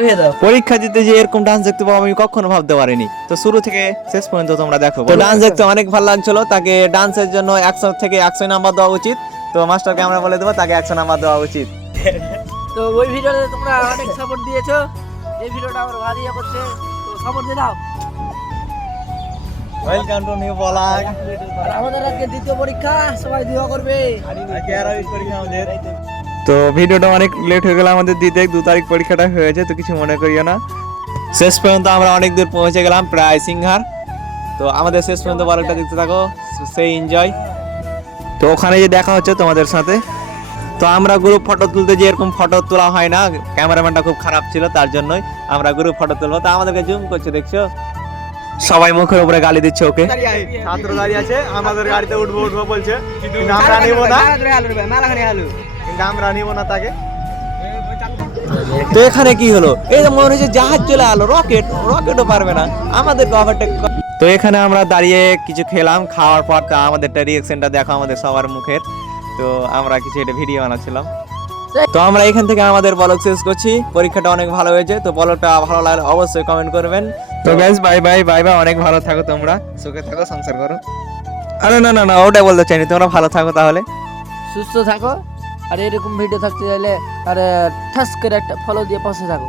খেয়ে দাও। পরীক্ষা দিতে যে এরকম ডান্স দেখতে পাবো আমি কখনো ভাবতে পারিনি। তো শুরু থেকে শেষ পর্যন্ত তোমরা দেখো। তো ডান্স দেখতে অনেক ভালো লাগছিল, তাকে ডান্সের জন্য 100 থেকে 100 নাম্বার দেওয়া উচিত। তো মাস্টারকে আমরা বলে দেবো তাকে 100 নাম্বার দেওয়া উচিত। তো ওই ভিডিওতে তোমরা অনেক সাপোর্ট দিয়েছো, এই ভিডিওটা আমার ভালো করছে, তো সাপোর্ট দিয়ে দাও। Welcome to new blog. আর আমাদের আজকে দ্বিতীয় পরীক্ষা, সবাই দোয়া করবে। তো ভিডিওটা অনেক লেট হয়ে গেল আমাদের দিতে, 2 তারিখ পরীক্ষাটা হয়েছে, তো কিছু মনে করিও না। শেষ পর্যন্ত আমরা অনেক দূর পৌঁছে গেলাম, প্রায় সিংহার। তো আমাদের শেষ পর্যন্ত ব্লগটা দেখতে থাকো, সেই এনজয়। তো ওখানে যে দেখা হচ্ছে তোমাদের সাথে। তো আমরা গ্রুপ ফটো তুলতে যে এরকম ফটো তোলা হয় না, ক্যামেরাম্যানটা খুব খারাপ ছিল, তার জন্যই আমরা গ্রুপ ফটো তুলবো। তো আমাদেরকে জুম করছে, দেখছো সবাই মুখের উপরে গালি দিচ্ছে ওকে। ছাত্র দাঁড়িয়ে আছে, আমাদের গাড়িতে উঠবো উঠবো বলছে, কিন্তু আমরা নিব না, কিন্তু আমরা নিব না তাকে। তো এখানে কি হলো, এই যে মনে হচ্ছে জাহাজ চলে আলো, রকেটও পারবে না আমাদেরকে ওভারটেক। তো এখানে আমরা দাঁড়িয়ে কিছু খেলাম, খাওয়ার পর তা আমাদেরটা রিঅ্যাকশনটা দেখো আমাদের সবার মুখের। তো আমরা কিছু এটা ভিডিও বানাচ্ছিলাম। তো আমরা এখান থেকে আমাদের ব্লগ শেষ করছি। পরীক্ষাটা অনেক ভালো হয়েছে, তো ব্লগটা ভালো লাগলে অবশ্যই কমেন্ট করবেন। তো guys bye bye bye bye, অনেক ভালো থাকো তোমরা, সুখে থাকো, সংসার করো। আরে না না না, ওটাই বলতে চাইনি, তোমরা ভালো থাকো তাহলে। সুস্থ থাকো, আর এরকম ভিডিও থাকতে চাইলে আর ঠাস করে একটা ফলো দিয়ে পাশে থাকো।